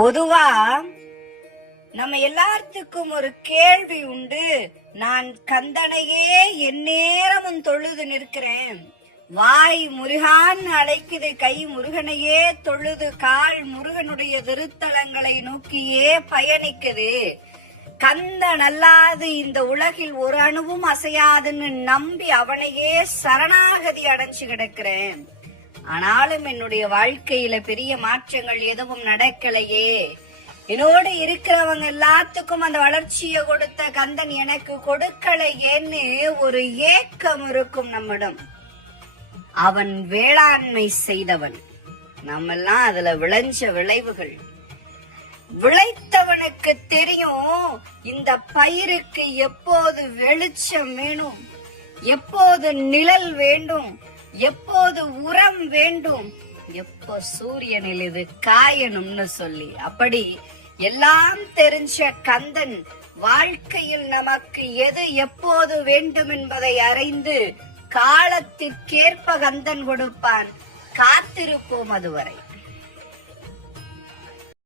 பொதுவா நம்ம எல்லாத்துக்கும் ஒரு கேள்வி உண்டு. நான் கந்தனையே எந்நேரமும் தொழுது நிற்கிறேன். வாய் முருகான் அழைக்குது, கை முருகனையே தொழுது, கால் முருகனுடைய திருத்தலங்களை நோக்கியே பயணிக்குது. கந்தன் அல்லாது இந்த உலகில் ஒரு அணுவும் அசையாதுன்னு நம்பி அவனையே சரணாகதி அடைஞ்சு கிடக்கிறேன். ஆனாலும் என்னுடைய வாழ்க்கையில பெரிய மாற்றங்கள் எதுவும் நடக்கலையே. என்னோடு இருக்கிறவங்க எல்லாத்துக்கும் அந்த வளர்ச்சியை கொடுத்த கந்தன் எனக்கு கொடுக்கலையேன்னு ஒரு ஏக்கம் இருக்கும் நம்மிடம். அவன் வேளாண்மை செய்தவன், நம்மெல்லாம் அதுல விளைஞ்ச விளைவுகள். விளைத்தவனுக்கு தெரியும் இந்த பயிருக்கு எப்போது வெளிச்சம் வேணும், எப்போது நிழல் வேண்டும், எப்போது உரம் வேண்டும், எப்போ சூரியனில் இது காயணும்னு சொல்லி. அப்படி எல்லாம் தெரிஞ்ச கந்தன் வாழ்க்கையில் நமக்கு எது எப்போது வேண்டும் என்பதை அறிந்து காலத்திற்கேற்ப கந்தன் கொடுப்பான். காத்திருப்போம் அதுவரை.